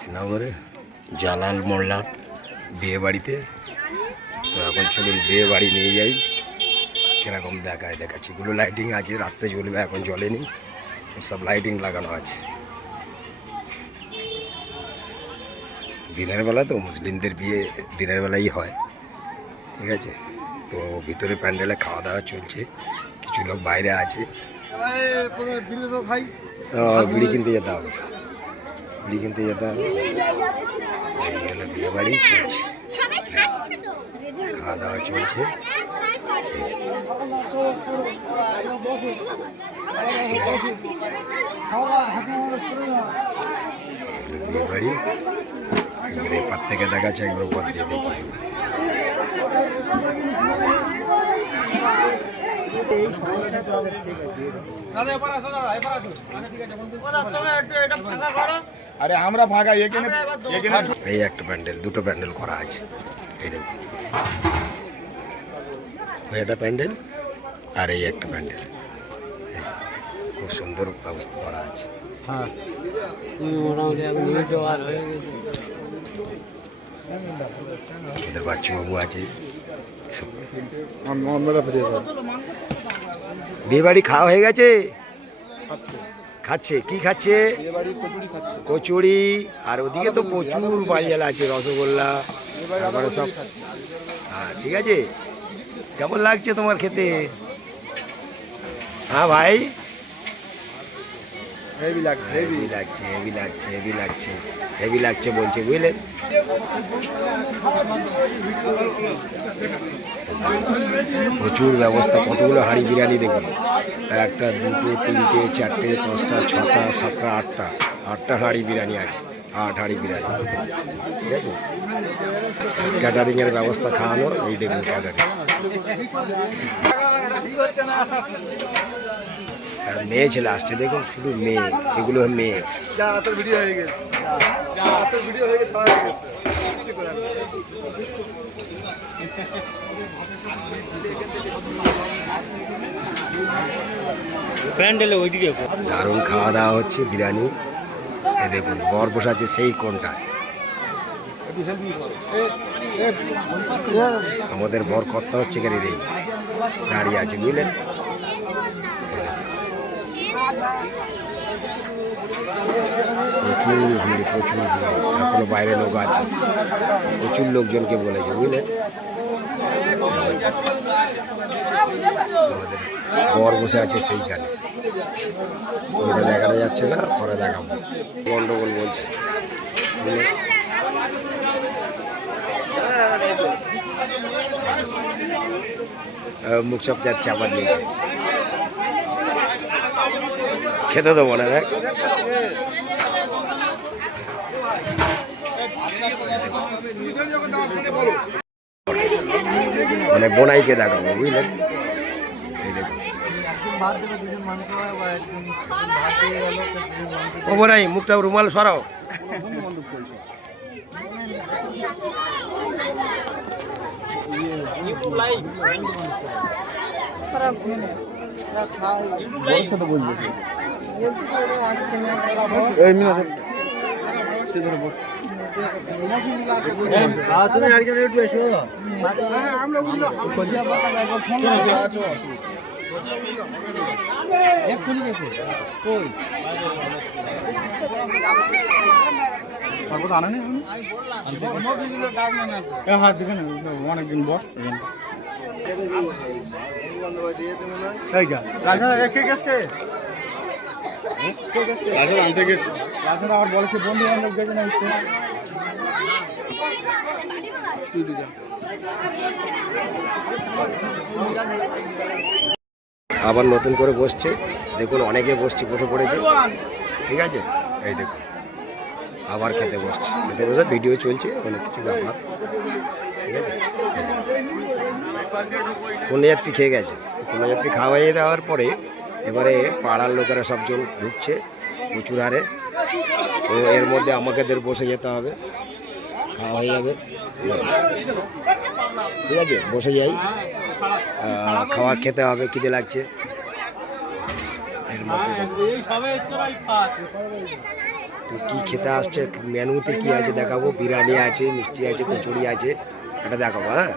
শ্রীনগরে জালাল মোল্লার বিয়ে বাড়িতে। তো এখন চলুন বিয়ে বাড়ি নিয়ে যাই, কিরকম দেখাচ্ছি। এগুলো লাইটিং আছে, রাত্রে জ্বলবে, এখন জ্বলেনি, সব লাইটিং লাগানো আছে। দিনের বেলা তো মুসলিমদের বিয়ে দিনের বেলাই হয়, ঠিক আছে। তো ভিতরে প্যান্ডেলে খাওয়া দাওয়া চলছে, কিছু লোক বাইরে আছে। বিড়ি কিনতে যেতে হবে, বিয়ে বাড়ি চলছে, খাওয়া দাওয়া চলছে। বিয়ে বাড়ি এপার থেকে দেখাচ্ছে, একবার উপর দিয়ে দেখি। আরে আমরা ভাগা এই একটা প্যান্ডেল, দুটো প্যান্ডেল করা আছে। এই দেখুন, এটা প্যান্ডেল আর এই একটা প্যান্ডেল, খুব সুন্দর ব্যবস্থা করা আছে। এদের বাচ্চাবাবু আছে। বিয়ে বাড়ি খাওয়া হয়ে গেছে, খাচ্ছে কি খাচ্ছে? কচুরি। আর ওদিকে তো প্রচুর বালজাল আছে, রসগোল্লা, তারপরে সব। হ্যাঁ ঠিক আছে, কেমন লাগছে তোমার খেতে? হ্যাঁ ভাই, হেভি লাগছে বলছে, বুঝলেন। প্রচুর ব্যবস্থা, কতগুলো হাঁড়ি বিরিয়ানি দেখুন, একটা, দুটো, তিনটে, চারটে, পাঁচটা, ছটা, সাতটা, আটটা হাঁড়ি বিরিয়ানি আছে। 8 হাঁড়ি বিরিয়ানি, ঠিক আছে। ক্যাটারিংয়ের ব্যবস্থা, খাওয়ানো। এই দেখুন ক্যাটারিং। আর মেয়ে ছেলে আসছে, দেখুন শুধু মেয়ে, এগুলো মেয়ে। দারুণ খাওয়া দাওয়া হচ্ছে, বিরিয়ানি। এই দেখুন বর বসে আছে সেই কোনটায়। আমাদের বর কর্তা হচ্ছে গাড়ির এই দাঁড়িয়ে আছে, বুঝলেন। প্রচুর ভিড়, এখনো বাইরে লোক আছে, প্রচুর লোকজনকে বলেছে, বুঝলেন। বর বসে আছে সেইখানে, ওটা দেখানো যাচ্ছে না, পরে দেখাবো, গন্ডগোল বলছে, বুঝলেন। মুখ সব চাপা দিয়েছে, খেতে দেবো না। দেখ, মানে বোনাইকে দেখাবো, বুঝলেন। এই দেখুন, ও বোনাই মুখটা রুমাল সরাও। অনেকদিন বস আনতে গেছে, আবার বলেছে বন্ধু বান্ধব গেছে না। আবার নতুন করে বসছে, দেখুন অনেকে বসছে, বসে পড়েছে, ঠিক আছে। এই দেখুন আবার খেতে বসছে, ভিডিও চলছে, অনেক কিছু ব্যাপার, ঠিক আছে। কন্যাযাত্রী খেয়ে গেছে, কন্যাযাত্রী খাওয়াইয়ে দেওয়ার পরে এবারে পাড়ার লোকেরা সবজন ঢুকছে প্রচুর হারে। তো এর মধ্যে আমাকেদের বসে যেতে হবে, খাওয়া হয়ে যাবে, ঠিক আছে। বসে যাই, খাওয়া খেতে হবে, খিদে লাগছে। এর মধ্যে তো কী খেতে আসছে, মেনুতে কী আছে দেখাবো। বিরিয়ানি আছে, মিষ্টি আছে, কচুরি আছে, এটা দেখাবো। হ্যাঁ